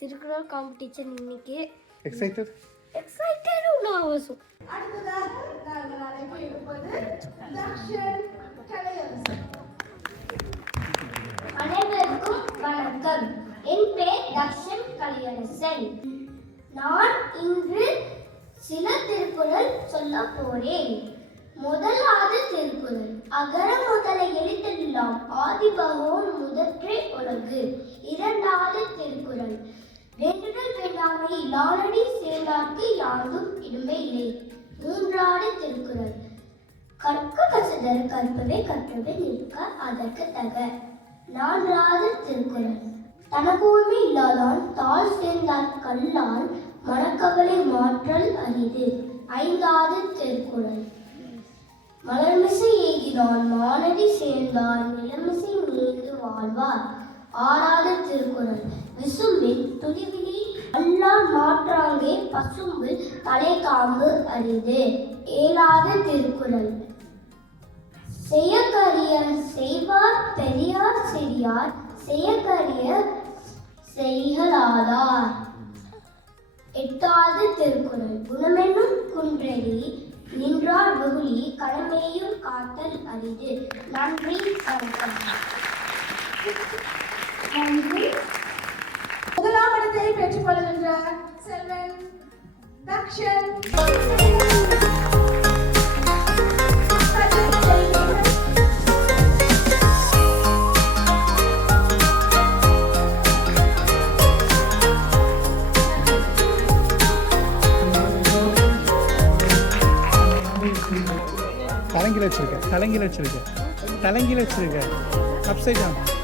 Thirukkural competition இன்னைக்கு. Excited அவசரம். அடுத்ததாக நாங்கள் அழைப்பு இருப்பது தக்ஷன் கலையரசன். அனைவருக்கும் வணக்கம். என் பெயர் தக்ஷன் கலையரசன். நான் இன்று சில திருக்குறள் சொல்ல போறேன். முதலாவது திருக்குறள். அகர முதல எழுத்தெல்லாம் ஆதி பகவான் முதற்றே உலகு. இரண்டாவது திருக்குறள். வேண்டுதல் வேண்டாமை இல்லானடி சேர்ந்தார்க்கு யாரும் இடுமை இல்லை. மூன்றாவது திருக்குறள். கற்க கசடர் கற்பவை கற்றவை நிற்க அதற்கு தக. நான்காவது திருக்குறள். தனக்கூர்மை இல்லாதான் தாழ் சேர்ந்தார் கல்லால் மனக்கவலை மாற்றல் அரிது. ஐந்தாவது திருக்குறள். மலர்மிசை ஏகினான் மானடி சேர்ந்தார் நிலமிசை நீங்கு வாழ்வார். ஆறாவது திருக்குறள். விசும்பில் துடிவிலி அல்லால் மாற்றாங்கே பசும்பில் தலைகாம்பு அரிது. ஏழாவது திருக்குறள். செய்யக்கரிய செய்வார் பெரியார் சிறியார் செய்யக்கரிய செய்கலாதார். எட்டாவது திருக்குறள். குணமென்னும் குன்றெறி நின்றார் வெகுளி கடமையும் காத்தல் அரிது. நன்றி, வணக்கம். நன்றி. முதலாம் இடத்தை பெற்றுக் கொள்கின்ற செல்வன் தக்ஷன். தலைங்கில வச்சிருக்க அப்சைட் டவுன்.